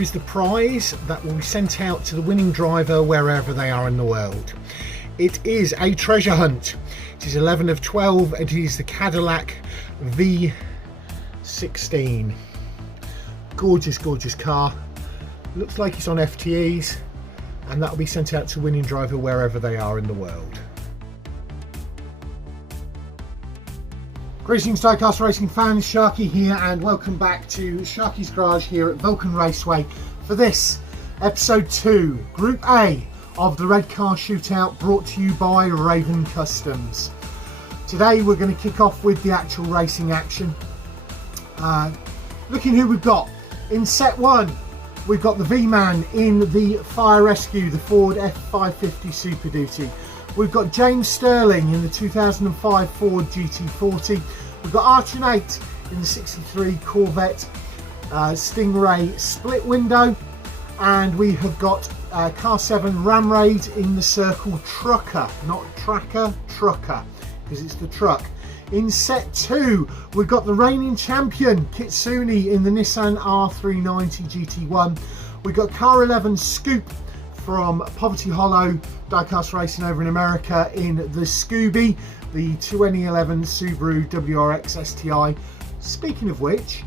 here is the prize that will be sent out to the winning driver wherever they are in the world. It is a treasure hunt. It is 11 of 12. It is the Cadillac V16. Gorgeous, gorgeous car. Looks like it's on FTEs, and that will be sent out to winning driver wherever they are in the world. Greetings Diecast Racing fans, Sharky here, and welcome back to Sharky's Garage here at Vulcan Raceway for this episode 2, Group A of the Red Car Shootout, brought to you by Raven Customs. Today we're going to kick off with the actual racing action. Looking who we've got. In set 1 we've got the V-Man in the Fire Rescue, the Ford F550 Super Duty. We've got James Stirling in the 2005 Ford GT40. We've got RAMRaid in the 63 Corvette Stingray split window. And we have got Car 7 RamRaid in the Circle Trucker, not Tracker, Trucker, because it's the truck. In set 2, we've got the reigning champion Kitsune in the Nissan R390 GT1. We've got Car 11 Scoupe from Poverty Hollow Diecast Racing over in America in the Scoupe, the 2011 Subaru WRX STI. Speaking of which,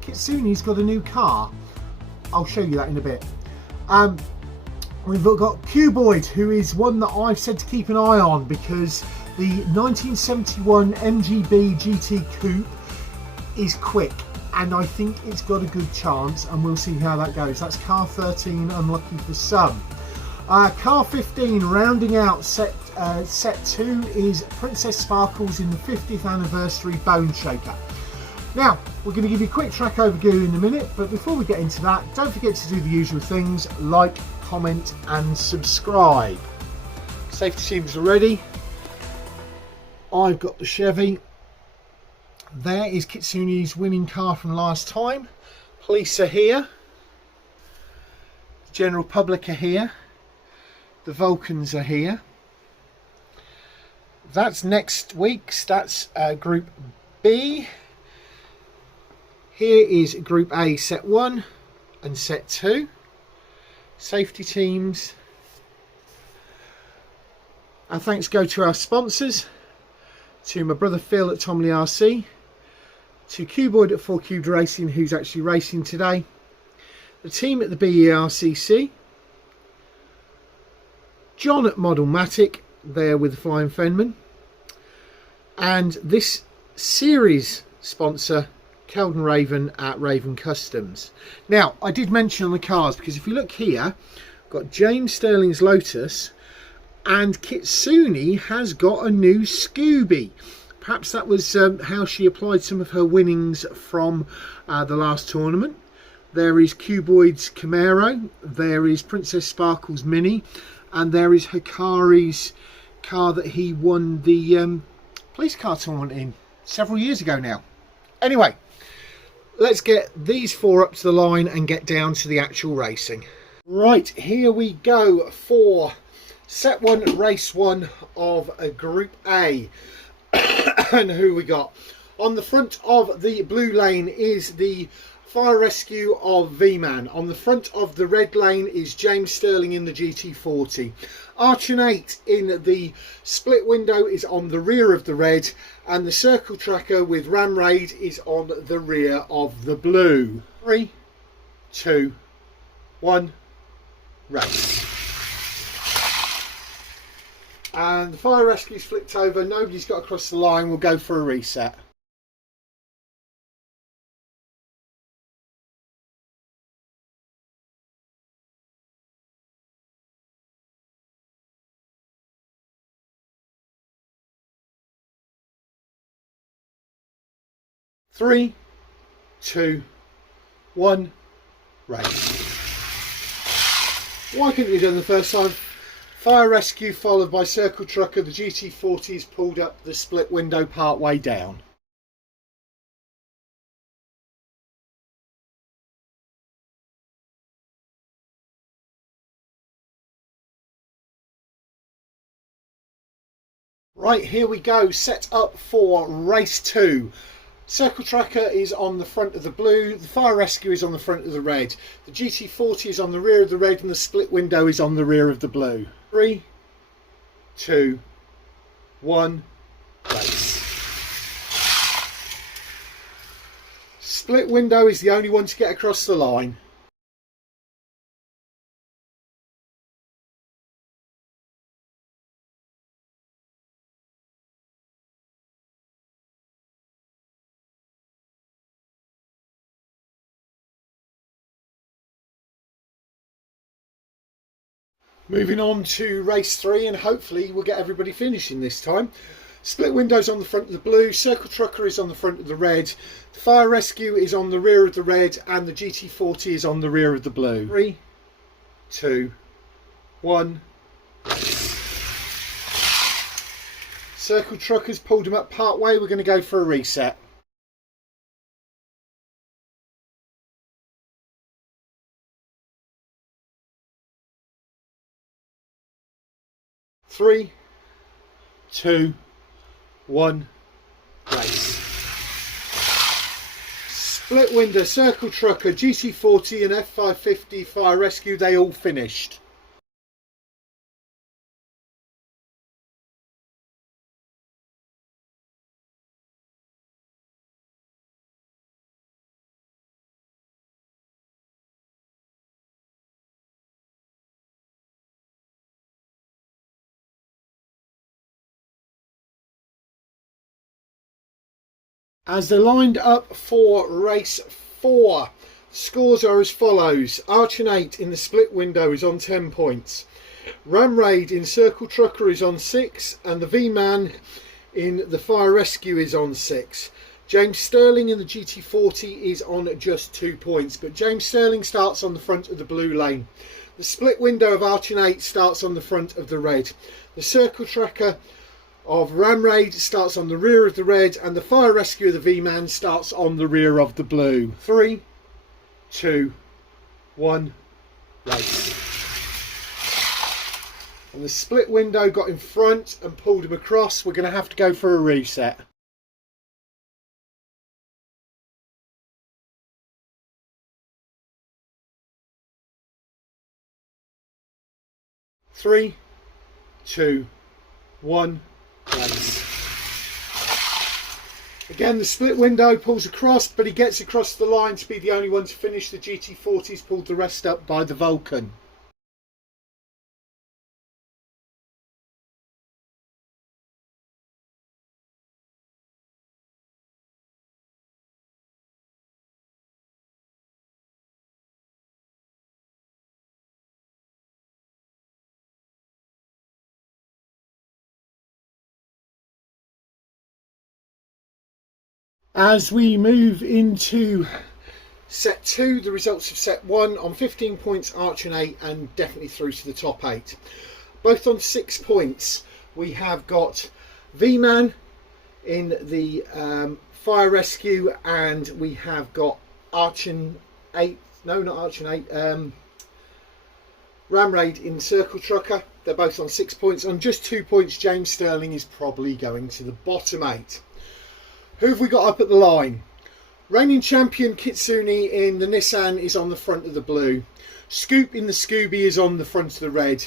Kitsune's got a new car. I'll show you that in a bit. We've got Cuboid, who is one that I've said to keep an eye on because the 1971 MGB GT Coupe is quick, and I think it's got a good chance, and we'll see how that goes. That's car 13, unlucky for some. Car 15, rounding out set 2, is Princess Sparkles in the 50th anniversary Bone Shaker. Now, we're going to give you a quick track overview in a minute, but before we get into that, don't forget to do the usual things, like, comment and subscribe. Safety teams are ready. I've got the Chevy. There is Kitsune's winning car from last time. Police are here. The general public are here. The Vulcans are here. That's next week's. That's Group B. Here is Group A, Set 1 and Set 2. Safety teams. Our thanks go to our sponsors. To my brother Phil at Tom Lee RC. To Cuboid at 4 Cubed Racing, who's actually racing today. The team at the BERCC. John at Modelmatic, there with the Flying Fenman. And this series sponsor, Keldon Raven at Raven Customs. Now, I did mention on the cars, because if you look here, got James Stirling's Lotus, and Kitsune has got a new Scooby. Perhaps that was how she applied some of her winnings from the last tournament. There is Cuboid's Camaro, there is Princess Sparkle's Mini, and there is Hikari's car that he won the police car tournament in several years ago now. Anyway, let's get these 4 up to the line and get down to the actual racing. Right, here we go for Set 1, Race 1 of Group A. And who we got? On the front of the blue lane is the Fire Rescue of V-Man. On the front of the red lane is James Stirling in the GT40. ArTchN in the split window is on the rear of the red, and the Circle Tracker with RamRaid is on the rear of the blue. 3, 2, 1, race. And the Fire Rescue's flipped over, nobody's got across the line, we'll go for a reset. Three, 2, 1, race. Why couldn't you do it the first time? Fire Rescue followed by Circle Trucker. The GT40's pulled up the split window part way down. Right, here we go, set up for race 2. Circle Tracker is on the front of the blue, the Fire Rescue is on the front of the red, the GT40 is on the rear of the red, and the split window is on the rear of the blue. 3, 2, 1, race. Split window is the only one to get across the line. Moving on to race 3, and hopefully we'll get everybody finishing this time. Split windows on the front of the blue, Circle Trucker is on the front of the red, the Fire Rescue is on the rear of the red, and the GT40 is on the rear of the blue. 3, 2, 1. Circle Trucker's pulled him up part way, we're going to go for a reset. Three, 2, 1, race. Split window, Circle Trucker, GT40 and F550 Fire Rescue, they all finished. As they're lined up for race 4, scores are as follows. ArtchN 8 in the split window is on 10 points. RamRaid in Circle Trucker is on 6, and the V-Man in the Fire Rescue is on 6. James Stirling in the GT40 is on just 2 points, but James Stirling starts on the front of the blue lane. The split window of ArtchN 8 starts on the front of the red. The Circle Tracker of RamRaid starts on the rear of the red, and the Fire Rescue of the V-Man starts on the rear of the blue. 3, 2, 1, race. And the split window got in front and pulled him across. We're going to have to go for a reset. Three, 2, 1. Again, the split window pulls across, but he gets across the line to be the only one to finish. The GT40's pulled the rest up by the Vulcan. As we move into set 2, the results of set 1 on 15 points, ArtchN 8, and definitely through to the top 8. Both on 6 points, we have got V-Man in the Fire Rescue, and we have got ArtchN 8, no, not ArtchN 8, RamRaid in Circle Trucker. They're both on 6 points. On just 2 points, James Stirling is probably going to the bottom 8. Who have we got up at the line? Reigning champion Kitsune in the Nissan is on the front of the blue. Scoupe in the Scooby is on the front of the red.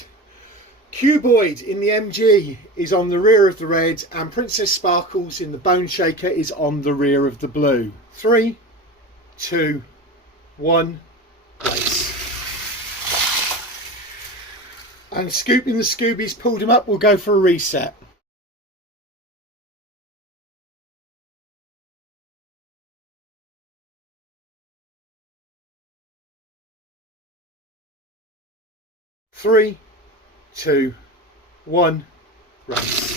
Cuboid in the MG is on the rear of the red, and Princess Sparkles in the Bone Shaker is on the rear of the blue. 3, 2, 1, race. And Scoupe in the Scooby's pulled him up. We'll go for a reset. Three, 2, 1, race.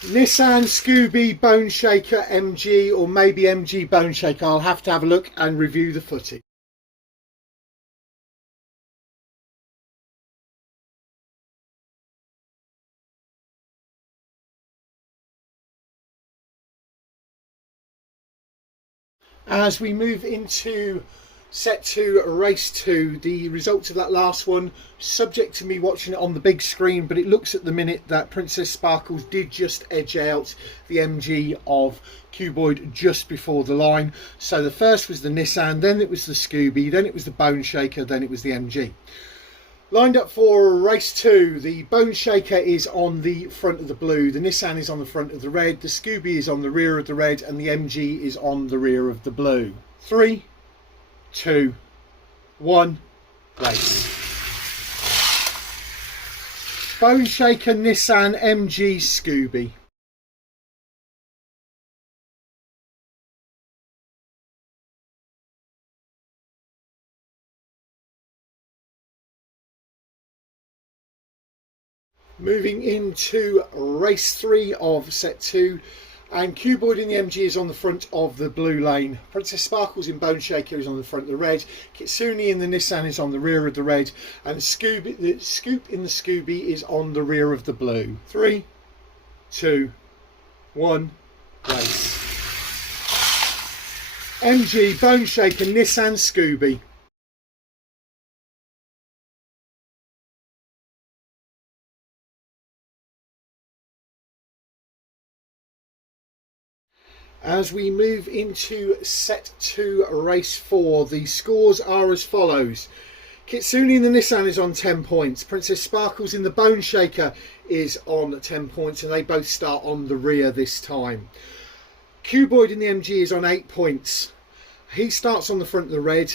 Nissan, Scooby, Bone Shaker, MG, or maybe MG Bone Shaker. I'll have to have a look and review the footage. As we move into Set 2, race 2. The results of that last one, subject to me watching it on the big screen, but it looks at the minute that Princess Sparkles did just edge out the MG of Cuboid just before the line. So the first was the Nissan, then it was the Scooby, then it was the Bone Shaker, then it was the MG. Lined up for race 2, the Bone Shaker is on the front of the blue, the Nissan is on the front of the red, the Scooby is on the rear of the red, and the MG is on the rear of the blue. 3, 2, 1, race. Bone Shaker, Nissan, MG, Scooby. Moving into race 3 of set 2, and Cuboid in the MG is on the front of the blue lane. Princess Sparkles in Bone Shaker is on the front of the red. Kitsune in the Nissan is on the rear of the red, and Scoope in the Scooby is on the rear of the blue. 3, 2, 1, race. MG, Bone Shaker, Nissan, Scooby. As we move into set 2, race 4, the scores are as follows. Kitsune in the Nissan is on 10 points. Princess Sparkles in the Bone Shaker is on 10 points, and they both start on the rear this time. Cuboid in the MG is on 8 points. He starts on the front of the red.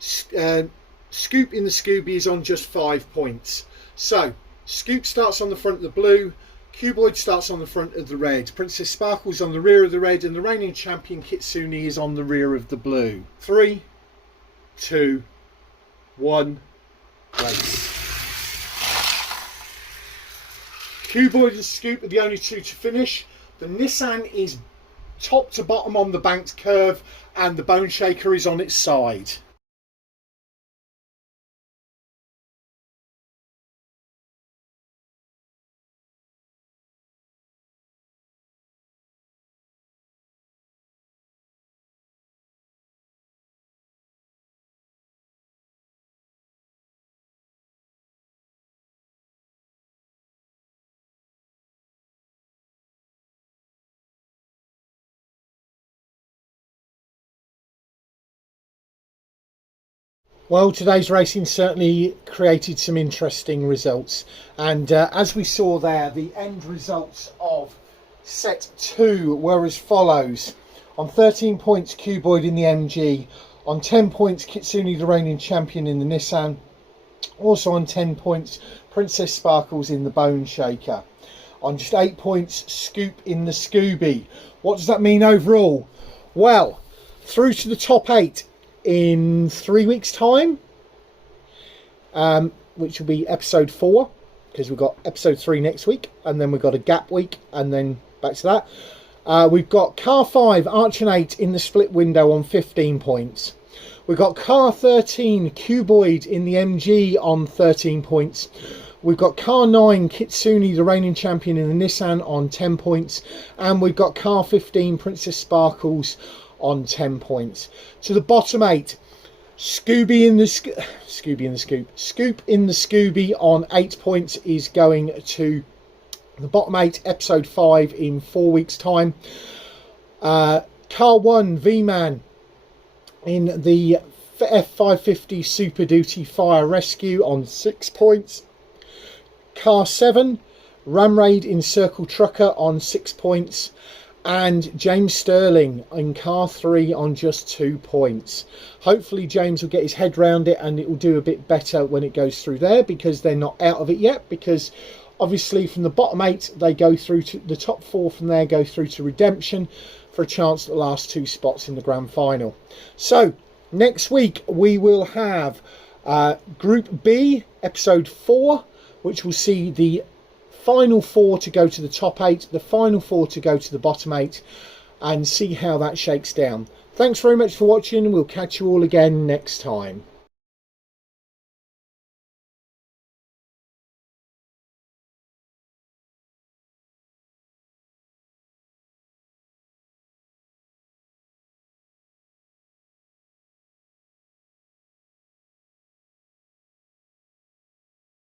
Scoupe in the Scooby is on just 5 points. So, Scoupe starts on the front of the blue. Cuboid starts on the front of the red. Princess Sparkles on the rear of the red, and the reigning champion Kitsune is on the rear of the blue. 3, 2, 1, race. Cuboid and Scoupe are the only two to finish. The Nissan is top to bottom on the banked curve, and the Bone Shaker is on its side. Well, today's racing certainly created some interesting results, and as we saw there, the end results of set 2 were as follows. On 13 points, Cuboid in the MG. On 10 points, Kitsune, the reigning champion, in the Nissan. Also on 10 points, Princess Sparkles in the Bone Shaker. On just 8 points, Scoupe in the Scooby. What does that mean overall? Well, through to the top 8 in 3 weeks' time, which will be episode 4, because we've got episode 3 next week, and then we've got a gap week, and then back to that. We've got car 5, ArTchN in the split window on 15 points. We've got car 13, Cuboid in the MG on 13 points. We've got car 9, Kitsune, the reigning champion, in the Nissan on 10 points. And we've got car 15, Princess Sparkles, on 10 points. To the bottom 8, Scoupe in the Scooby on 8 points is going to the bottom 8, episode 5 in 4 weeks' time. Car 1, V-Man in the F550 Super Duty Fire Rescue on 6 points. Car 7, RamRaid in Circle Trucker on 6 points. And James Stirling in car 3 on just 2 points. Hopefully James will get his head round it, and it will do a bit better when it goes through there, because they're not out of it yet, because obviously from the bottom 8 they go through to the top 4, from there go through to redemption for a chance at the last 2 spots in the grand final. So next week we will have Group B, episode 4, which will see the final 4 to go to the top 8, the final 4 to go to the bottom 8, and see how that shakes down. Thanks very much for watching, and we'll catch you all again next time.